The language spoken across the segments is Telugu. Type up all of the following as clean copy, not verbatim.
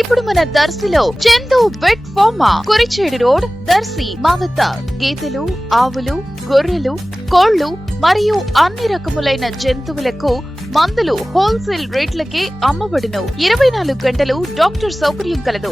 ఇప్పుడు మన దర్శిలో Chandu vet pharma, Kurichedu road, Darsi. మా వద్ద గేదెలు, ఆవులు, గొర్రెలు, కోళ్లు మరియు అన్ని రకములైన జంతువులకు మందులు హోల్సేల్ రేట్లకే అమ్మబడును. 24 గంటలు డాక్టర్ సౌకర్యం కలదు.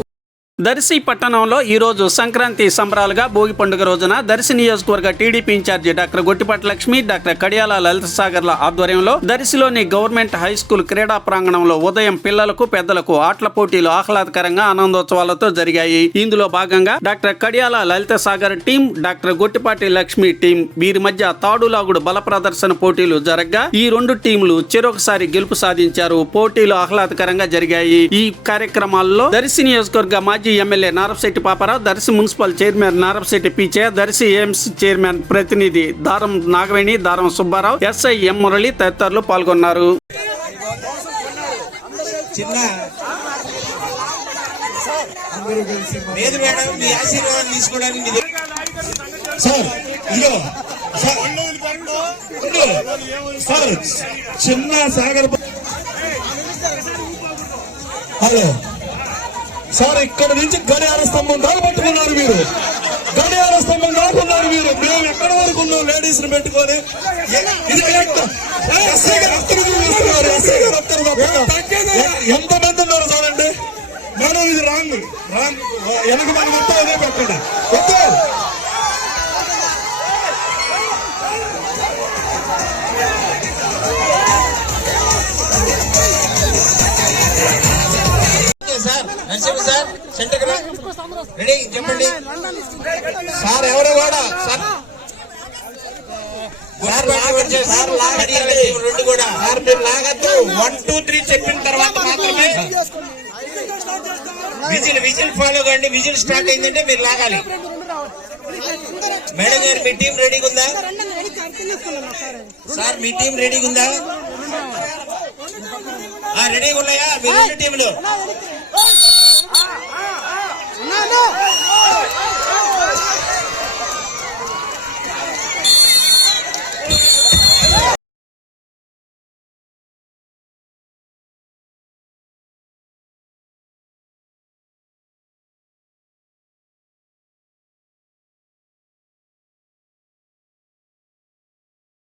దర్శి పట్టణంలో ఈ రోజు సంక్రాంతి సంబరాలుగా భోగి పండుగ రోజున దర్శి నియోజకవర్గ TDP incharge doctor Gottipati Lakshmi, doctor Kadiyala Lalitha సాగర్ల ఆధ్వర్యంలో దర్శిలోని గవర్నమెంట్ హై స్కూల్ క్రీడా ప్రాంగణంలో ఉదయం పిల్లలకు పెద్దలకు ఆటల పోటీలు ఆహ్లాదకరంగా ఆనందోత్సవాలతో జరిగాయి. ఇందులో భాగంగా doctor Kadiyala Lalitha Sagar team, doctor Gottipati Lakshmi team వీరి మధ్య తాడులాగుడు బల ప్రదర్శన పోటీలు జరగగా ఈ రెండు టీంలు చెరొకసారి గెలుపు సాధించారు. పోటీలు ఆహ్లాదకరంగా జరిగాయి. ఈ కార్యక్రమాల్లో దర్శి నియోజకవర్గ మాజీ MLA Narapasetti Paparao, Darsi municipal chairman Narapasetti పీచే, దర్శి ఏఎంసీ చైర్మన్ ప్రతినిధి దారం నాగవేణి, దారం సుబ్బారావు, ఎస్ఐ ఎం మురళి తదితరులు పాల్గొన్నారు. హలో సార్, ఇక్కడ నుంచి గడియార స్తంభం దాకా పట్టుకున్నారు మీరు. గడియార స్తంభం దాకున్నారు మీరు. మేము ఎక్కడ వరకు ఉన్నాం లేడీస్ ని పెట్టుకొని. ఎంతమంది ఉన్నారు చూడండి మేడం. ఇది రాంగ్ రాంగ్ వెనక మంది మొత్తం అదే పెట్టండి. సార్ సెంటర్ రెడీ చెప్పండి సార్. ఎవరు కూడా రెండు కూడా సార్ మీరు లాగద్దు. 1 2 3 చెప్పిన తర్వాత మాత్రమే విజిల్ ఫాలో కండి. విజిల్ స్టార్ట్ అయిందంటే మీరు లాగాలి. మేడం గారు మీ టీం రెడీగా ఉందా సార్? మీ టీం రెడీగా ఉందా? రెడీగా ఉన్నాయా మీ రెండు టీంలు?